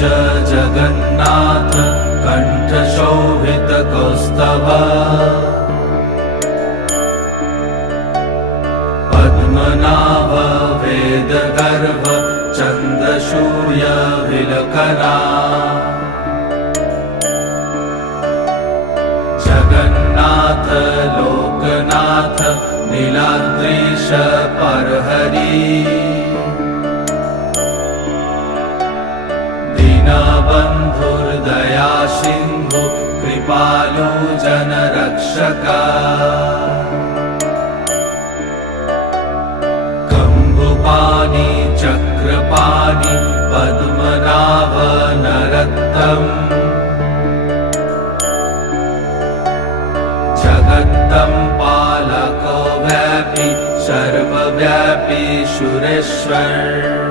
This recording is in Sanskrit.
जगन्नाथ कण्ठशोभितकौस्तभ पद्मनाभ वेदगर्भ चन्द्रसूर्यविलकरा जगन्नाथ लोकनाथ नीलाद्रीश परहरि दीनबन्धुर्दया सिन्धु कृपालु जनरक्षका कम्बुपाणि चक्रपाणि पद्मनाभ नरोत्तम जगत्तं पालको व्यापी सर्वव्यापी सुरेश्वर